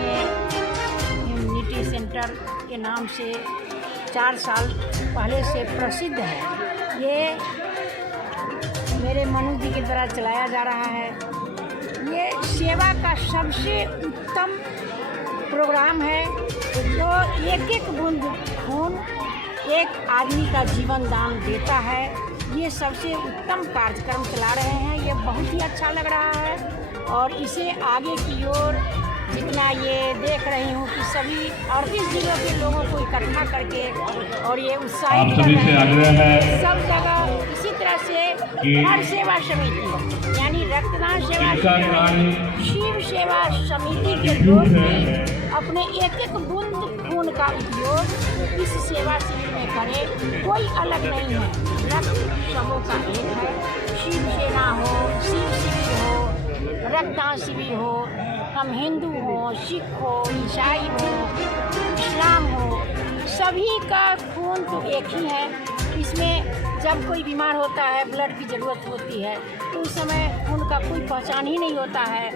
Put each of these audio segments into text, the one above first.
में immunity centre के नाम से 4 साल पहले से प्रसिद्ध है। ये मेरे मनु जी की तरह चलाया जा रहा है। ये सेवा का सबसे उत्तम प्रोग्राम है। जो एक एक बूंद खून एक आदमी का जीवन दान देता है। ये सबसे उत्तम कार्यक्रम चला रहे हैं। ये बहुत ही अच्छा लग रहा है और इसे आगे की ओर जितना ये देख रही हूँ कि सभी 38 जिलों के लोगों को इकट्ठा करके और ये उत्साहित कर रहे हैं सब जगह। इसी तरह से हर सेवा समिति यानी रक्तदान सेवा समिति, शिव सेवा समिति के लोग भी अपने एक एक बूंद खून का उपयोग इस सेवा शिविर में करें। कोई अलग नहीं है, रक्त सबों का एक है। शिव सेना हो, शिव शिविर हो, रक्तदान शिविर हो, हम हिंदू हो, सिख हो, ईसाई हो, इस्लाम हो, सभी का खून तो एक ही है। इसमें जब कोई बीमार होता है, ब्लड की ज़रूरत होती है, तो उस समय खून का कोई पहचान ही नहीं होता है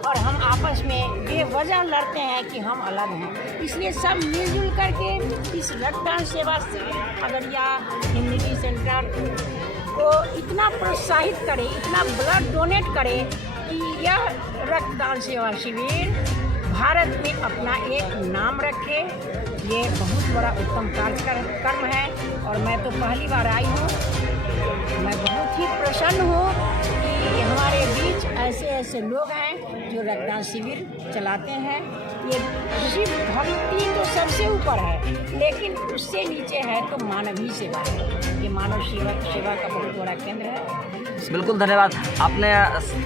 और हम आपस में बेवजह लड़ते हैं कि हम अलग हैं। इसलिए सब मिलजुल करके इस रक्तदान सेवा शिविर अगरिया इम्यूनिटी सेंटर को इतना प्रोत्साहित करें, इतना ब्लड डोनेट करें कि यह रक्तदान सेवा शिविर भारत में अपना एक नाम रखे। ये बहुत बड़ा उत्तम कार्यक्रम है और मैं तो पहली बार आई हूँ। मैं बहुत ही प्रसन्न हूँ कि हमारे बीच ऐसे ऐसे लोग हैं जो रक्तदान शिविर चलाते हैं। ये शिव भक्ति तो सबसे ऊपर है, लेकिन उससे नीचे है तो मानवीय सेवा है। ये मानव सेवा का बहुत बड़ा केंद्र है। बिल्कुल धन्यवाद। आपने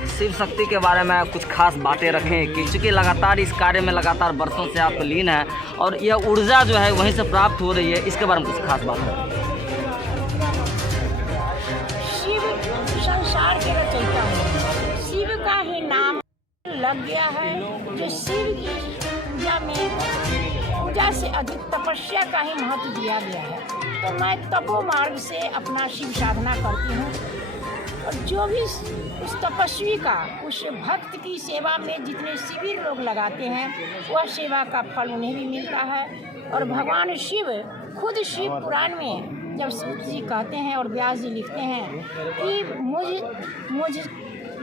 शिव शक्ति के बारे में कुछ खास बातें रखें कि चूँकि लगातार इस कार्य में लगातार बरसों से आप लीन हैं और यह ऊर्जा जो है वहीं से प्राप्त हो रही है, इसके बारे में कुछ खास बात है। शिव संसार के रचयिता है। शिव का ही नाम लग गया है। जो शिव की पूजा से अधिक तपस्या का ही महत्व दिया गया है। तो मैं तपो मार्ग से अपना शिव साधना करती हूँ और जो भी उस तपस्वी का, उस भक्त की सेवा में जितने शिविर लोग लगाते हैं वह सेवा का फल उन्हें भी मिलता है। और भगवान शिव खुद शिव पुराण में जब शिव जी कहते हैं और व्यास जी लिखते हैं कि मुझ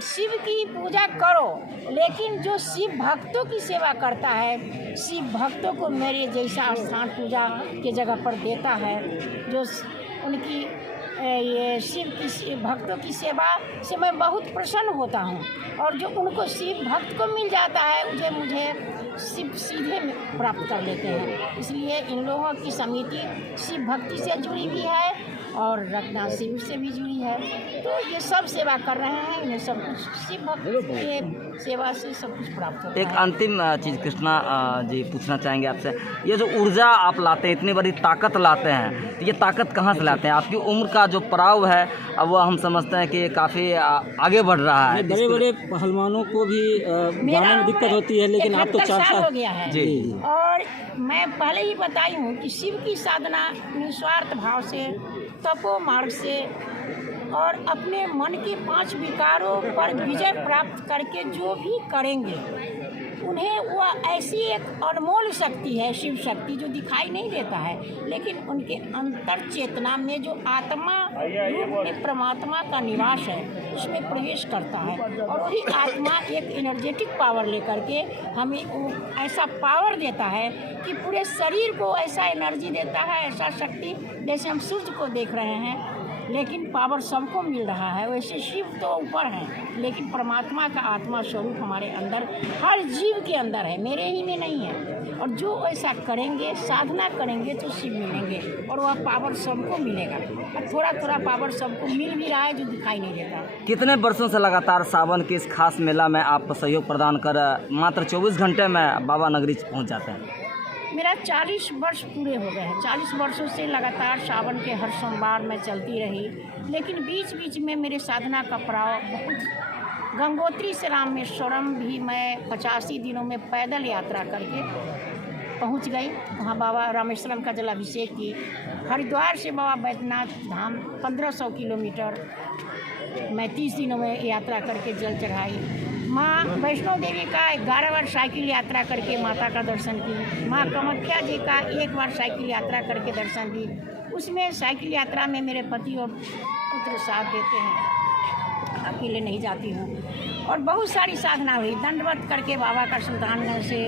शिव की पूजा करो, लेकिन जो शिव भक्तों की सेवा करता है, शिव भक्तों को मेरे जैसा स्थान पूजा के जगह पर देता है, जो उनकी ये शिव की भक्तों की सेवा से मैं बहुत प्रसन्न होता हूँ। और जो उनको शिव भक्त को मिल जाता है मुझे शिव सीधे प्राप्त कर लेते हैं। इसलिए इन लोगों की समिति शिव भक्ति से जुड़ी भी है और रक्तदान शिविर से भी जुड़ी है। तो ये सब सेवा कर रहे हैं। इन्हें सब कुछ शिव भक्त के सेवा से सब कुछ प्राप्त होता है। एक अंतिम चीज़ कृष्णा जी पूछना चाहेंगे आपसे, ये जो ऊर्जा आप लाते हैं, इतनी बड़ी ताकत लाते हैं, तो ये ताकत कहाँ से लाते हैं? आपकी उम्र का जो पड़ाव है अब वो हम समझते हैं कि काफ़ी आगे बढ़ रहा है। बड़े बड़े पहलवानों को भी गाने में दिक्कत होती है, लेकिन आप तो 4 साल हो गया है जी। और मैं पहले ही बताई हूँ कि शिव की साधना निस्वार्थ भाव से, तपो मार्ग से और अपने मन के 5 विकारों पर विजय प्राप्त करके जो भी करेंगे उन्हें वह ऐसी एक अनमोल शक्ति है, शिव शक्ति, जो दिखाई नहीं देता है, लेकिन उनके अंतर चेतना में जो आत्मा रूप में परमात्मा का निवास है उसमें प्रवेश करता है। और वही आत्मा एक एनर्जेटिक पावर लेकर के हमें वो ऐसा पावर देता है कि पूरे शरीर को ऐसा एनर्जी देता है, ऐसा शक्ति, जैसे हम सूर्य को देख रहे हैं लेकिन पावर सबको मिल रहा है, वैसे शिव तो ऊपर है, लेकिन परमात्मा का आत्मा स्वरूप हमारे अंदर, हर जीव के अंदर है, मेरे ही में नहीं है। और जो ऐसा करेंगे, साधना करेंगे तो शिव मिलेंगे और वह पावर सबको मिलेगा। और थोड़ा थोड़ा पावर सबको मिल भी रहा है जो दिखाई नहीं देता। कितने वर्षों से लगातार सावन के इस खास मेला में आप सहयोग प्रदान कर मात्र 24 घंटे में बाबा नगरी पहुँच जाते हैं? मेरा 40 वर्ष पूरे हो गए हैं। 40 वर्षों से लगातार सावन के हर सोमवार में चलती रही, लेकिन बीच बीच में मेरे साधना का पड़ाव बहुत। गंगोत्री से रामेश्वरम भी मैं 85 दिनों में पैदल यात्रा करके पहुंच गई। वहाँ बाबा रामेश्वरम का जलाभिषेक की। हरिद्वार से बाबा बैद्यनाथ धाम 1500 किलोमीटर मैं 30 दिनों में यात्रा करके जल चढ़ाई। माँ वैष्णो देवी का 11 बार साइकिल यात्रा करके माता का दर्शन की। माँ कामाख्या जी का 1 बार साइकिल यात्रा करके दर्शन की। उसमें साइकिल यात्रा में मेरे पति और पुत्र साथ देते हैं, अकेले नहीं जाती हूँ। और बहुत सारी साधना हुई, दंडवत करके बाबा का सुल्तानगंज से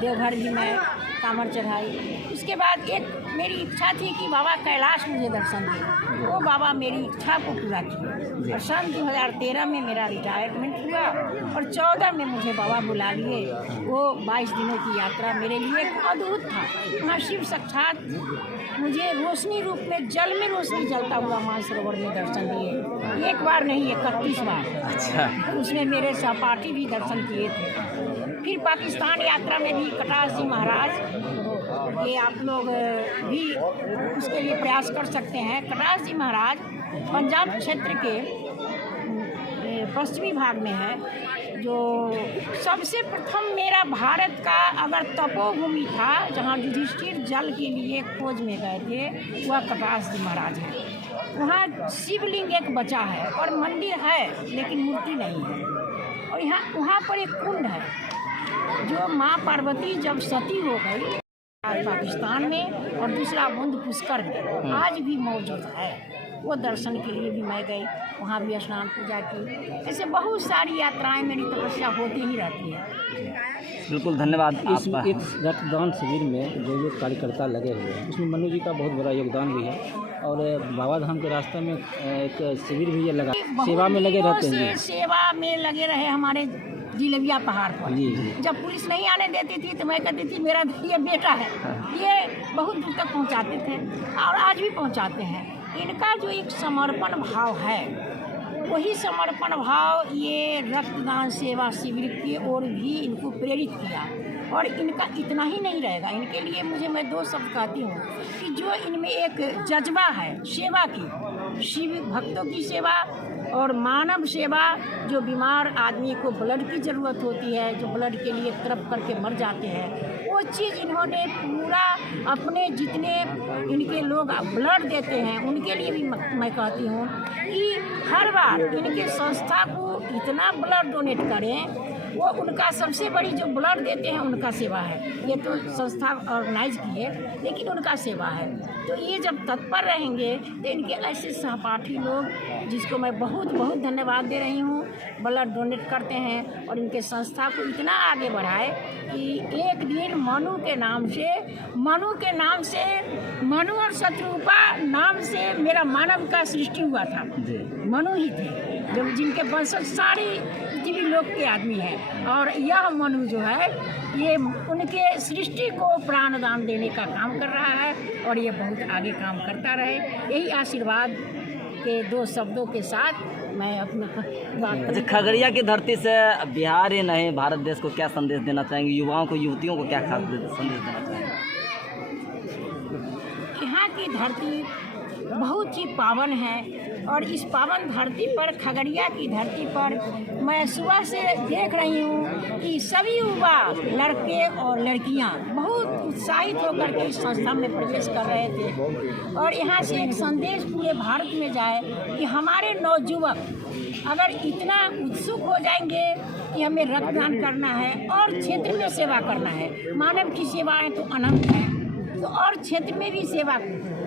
देवघर भी मैं कांवड़ चढ़ाई। उसके बाद एक मेरी इच्छा थी कि बाबा कैलाश मुझे दर्शन दे, वो बाबा मेरी इच्छा को पूरा किया। और सन 2013 में मेरा रिटायरमेंट हुआ और 14 में मुझे बाबा बुला लिए। वो 22 दिनों की यात्रा मेरे लिए एक अद्भुत था। वहाँ शिव साक्षात मुझे रोशनी रूप में, जल में रोशनी जलता हुआ मानसरोवर में दर्शन दिए। 1 बार नहीं, 31 बार। अच्छा। उसमें मेरे सहपाठी भी दर्शन किए थे। फिर पाकिस्तान यात्रा में भी कटार जी महाराज, ये आप लोग भी उसके लिए प्रयास कर सकते हैं। कटार जी महाराज पंजाब क्षेत्र के पश्चिमी भाग में है, जो सबसे प्रथम मेरा भारत का अगर तपोभूमि था जहाँ युधिष्ठिर जल के लिए खोज में गए थे, वह कटार जी महाराज है। वहाँ शिवलिंग एक बचा है और मंदिर है लेकिन मूर्ति नहीं है। और यहाँ वहाँ पर एक कुंड है जो माँ पार्वती जब सती हो गई आज पाकिस्तान में, और दूसरा बुंद पुष्कर में आज भी मौजूद है। वो दर्शन के लिए भी मैं गई, वहाँ भी स्नान पूजा की। ऐसे बहुत सारी यात्राएं मेरी तपस्या होती ही रहती है। बिल्कुल, धन्यवाद इस आपका। रक्तदान शिविर में जो जो कार्यकर्ता लगे हुए हैं, उसमें मनु जी का बहुत बड़ा योगदान भी है। और बाबा धाम के रास्ते में एक शिविर भी ये लगा, सेवा में लगे रहते हैं। सेवा में लगे रहे हमारे जिलेबिया पहाड़ पर। जी। जब पुलिस नहीं आने देती थी तो मैं कहती थी मेरा ये बेटा है, ये बहुत दूर तक पहुंचाते थे और आज भी पहुंचाते हैं। इनका जो एक समर्पण भाव है, वही समर्पण भाव ये रक्तदान सेवा शिविर की ओर भी इनको प्रेरित किया। और इनका इतना ही नहीं रहेगा, इनके लिए मैं 2 शब्द कहती हूँ कि जो इनमें एक जज्बा है सेवा की, शिव भक्तों की सेवा और मानव सेवा। जो बीमार आदमी को ब्लड की ज़रूरत होती है, जो ब्लड के लिए तड़प करके मर जाते हैं, वो चीज़ इन्होंने पूरा अपने जितने इनके लोग ब्लड देते हैं उनके लिए भी मैं कहती हूँ कि हर बार इनके संस्था को इतना ब्लड डोनेट करें। वो उनका सबसे बड़ी जो ब्लड देते हैं उनका सेवा है। ये तो संस्था ऑर्गेनाइज की है लेकिन उनका सेवा है। तो ये जब तत्पर रहेंगे तो इनके ऐसे सहपाठी लोग, जिसको मैं बहुत बहुत धन्यवाद दे रही हूँ, ब्लड डोनेट करते हैं और इनके संस्था को इतना आगे बढ़ाए कि एक दिन मनु के नाम से मनु और शत्रुपा नाम से मेरा मानव का सृष्टि हुआ था। मनु ही थे जब जिनके वंशज सारी पृथ्वी लोक के आदमी हैं। और यह मनु जो है ये उनके सृष्टि को प्राणदान देने का काम कर रहा है और ये बहुत आगे काम करता रहे। यही आशीर्वाद के 2 शब्दों के साथ मैं अपना बात। अच्छा, खगड़िया की धरती से बिहार ही नहीं भारत देश को क्या संदेश देना चाहेंगे? युवाओं को, युवतियों को क्या खास संदेश देना चाहेंगे? यहाँ की धरती बहुत ही पावन है और इस पावन धरती पर, खगड़िया की धरती पर, मैं सुबह से देख रही हूँ कि सभी युवा लड़के और लड़कियाँ बहुत उत्साहित होकर के इस संस्था में प्रवेश कर रहे थे। और यहाँ से एक संदेश पूरे भारत में जाए कि हमारे नौजुवक अगर इतना उत्सुक हो जाएंगे कि हमें रक्तदान करना है और क्षेत्र में सेवा करना है, मानव की सेवाएं तो अनंत हैं, तो और क्षेत्र में भी सेवा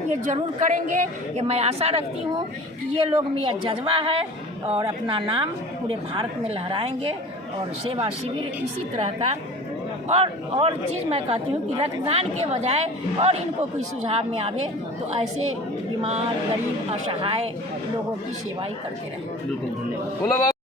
ये जरूर करेंगे। ये मैं आशा रखती हूँ कि ये लोग में यह जज्बा है और अपना नाम पूरे भारत में लहराएंगे। और सेवा शिविर इसी तरह का और चीज़ मैं कहती हूँ कि रक्तदान के बजाय और इनको कोई सुझाव में आवे तो ऐसे बीमार, गरीब, असहाय लोगों की सेवा ही करते रहें। बिल्कुल, धन्यवाद।